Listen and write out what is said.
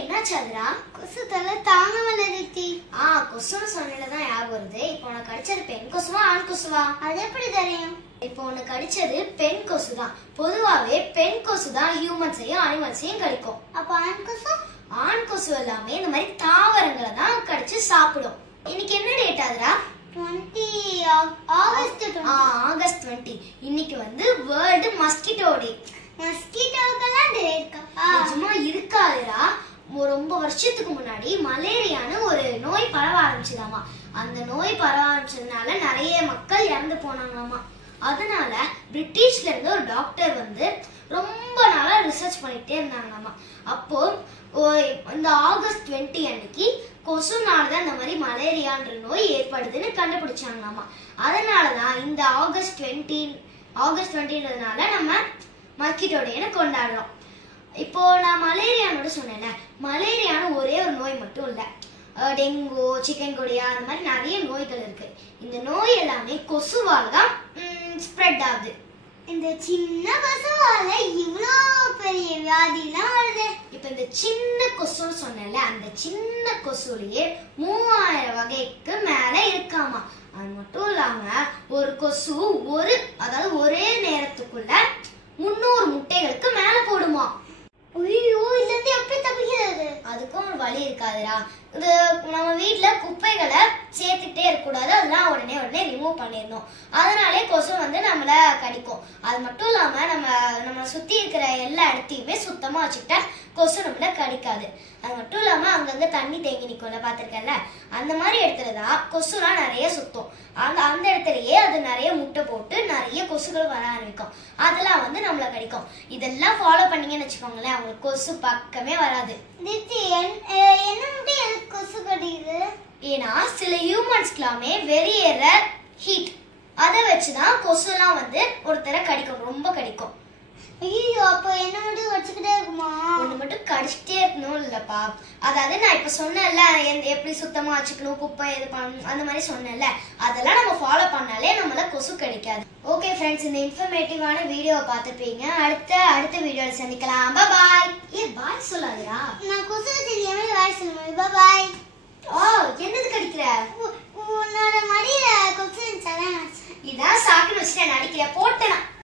என்னாச்சு அதுரா? கொசு தலை தாங்க வளருத்தி. கொசுன்னு சொன்னதான் ஞாபகம் வருது. இப்போ உனக்கு கடிச்சது பெண் கொசுவா ஆண் கொசுவா? அது எப்படி தெரியும்? இப்போ உனக்கு கடிச்சது பெண் கொசு தான். பொதுவாவே பெண் கொசு தான் ஹியூமன்ஸையும் அனிமல்ஸையும் கடிக்கும். அப்ப ஆண் கொசு? ஆண் கொசு எல்லாமே இந்த மாதிரி தாவரங்களை தான் கடிச்சு சாப்பிடும். இன்னைக்கு என்ன டேட் ஆகுதுரா? ஆகஸ்ட் 20. இன்னைக்கு வந்து வேர்ல்டு மஸ்கிட்டோ டே. மஸ்கிட்டோக்கெல்லாம் டே இருக்கா? நிஜமா இருக்காதுரா. ரொம்ப வருஷத்துக்கு முன்னாடி மலேரியான்னு ஒரு நோய் பரவ ஆரம்பிச்சுதாமா. அந்த நோய் பரவ ஆரம்பிச்சதுனால நிறைய மக்கள் இறந்து போனாங்களாமா. அதனால பிரிட்டிஷ்ல இருந்து ஒரு டாக்டர் வந்து ரொம்ப நாளா ரிசர்ச் பண்ணிட்டே இருந்தாங்களாமா. அப்போ இந்த ஆகஸ்ட் 20 அன்னைக்கு கொசுனாலதான் இந்த மாதிரி மலேரியான்ற நோய் ஏற்படுதுன்னு கண்டுபிடிச்சாங்களாமா. அதனாலதான் இந்த ஆகஸ்ட் 20ன்றதுனால நம்ம மஸ்கிட்டோ டேன்னு கொண்டாடுறோம். இப்போ நான் மலேரியானோட சொன்னேன்ல, மலேரியான ஒரே ஒரு நோய் மட்டும் இல்ல. டெங்கு, சிக்கன் குனியா அந்த மாதிரி நிறைய நோய்கள் இருக்கு. இந்த நோய் எல்லாமே கொசுவால தான் ஸ்ப்ரெட் ஆகுது. இந்த சின்ன கொசுவால இவ்ளோ பெரிய வியாதிலாம் வருது. இப்ப இந்த சின்ன கொசுன்னு சொன்னேன்ல, அந்த சின்ன கொசுலயே 3000 வகைக்கு மேல இருக்காமா. அது மட்டும் இல்லாம ஒரு கொசு அதாவது ஒரே நேரத்துக்குள்ள 300 முட்டைகளுக்கு மேல போடுமா. ஐயோ, இதுல இருந்து எப்படி தப்பிக்கிறது? அதுக்கும் ஒரு வழி இருக்காதுடா. இது நம்ம வீட்டுல குப்பைகளை சேர்த்துட்டே இருக்கக்கூடாது. அதெல்லாம் உடனே ரிமூவ் பண்ணிடணும். அதனாலே கொசு வந்து நம்மள கடிக்கும். அது மட்டும் இல்லாம நம்ம சுத்தி இருக்கிற எல்லா இடத்தையுமே சுத்தமா வச்சுக்கிட்டா கொசு நம்மள கடிக்காது. அது மட்டும் இல்லாம அங்கங்க தண்ணி தேங்கி நிக்கும்ல, பாத்திருக்கேன்ல, அந்த மாதிரி இடத்துலதான் கொசுலாம் நிறைய சுத்தம். அந்த இடத்துலயே அது நிறைய முட்டை போட்டு நிறைய கொசுகள் வர ஆரம்பிக்கும். அதெல்லாம் வந்து நம்மள கடிக்கும். இதெல்லாம் ஃபாலோ பண்ணீங்கன்னு வச்சுக்கோங்களேன், அவங்களுக்கு கொசு பக்கமே வராது. என்ன முட்டை எதுக்கு கொசு கடிக்குது? ஏன்னா சில ஹியூமன்ஸ்க்குலாமே வெளியேற ஹீட், அதை வச்சுதான் கொசுலாம் வந்து ஒருத்தரை கடிக்கும், ரொம்ப கடிக்கும். ஐயோ, அப்ப என்ன மட்டும் கடிச்சுக்கிட்டே இருக்குமா? ஒண்ணு மட்டும் கடிச்சிட்டே இருக்கணும் இல்லப்பா. அதாவது நான் இப்ப சொன்னேன்ல, எப்படி சுத்தமா வச்சுக்கணும், குப்பை எது பண்ணணும், அந்த மாதிரி சொன்னேன்ல, அதெல்லாம் நம்ம ஃபாலோ பண்ணாலே நம்மள கொசு கடிக்காது. ஓகே ஃப்ரெண்ட்ஸ், இந்த இன்ஃபர்மேட்டிவான வீடியோவை பார்த்துப்பீங்க. அடுத்த வீடியோல சந்திக்கலாம். பாய். பாய் சொல்லாதயா? நான் கொசு தெரியாம பாய் சொல்லுவேன். பாய். என்னது கடிக்கிற? உன்னோட மடியில கொசு இருந்துச்சு. இதான் சாக்குன்னு வச்சுட்டு நடிக்கிற போட்டேனா?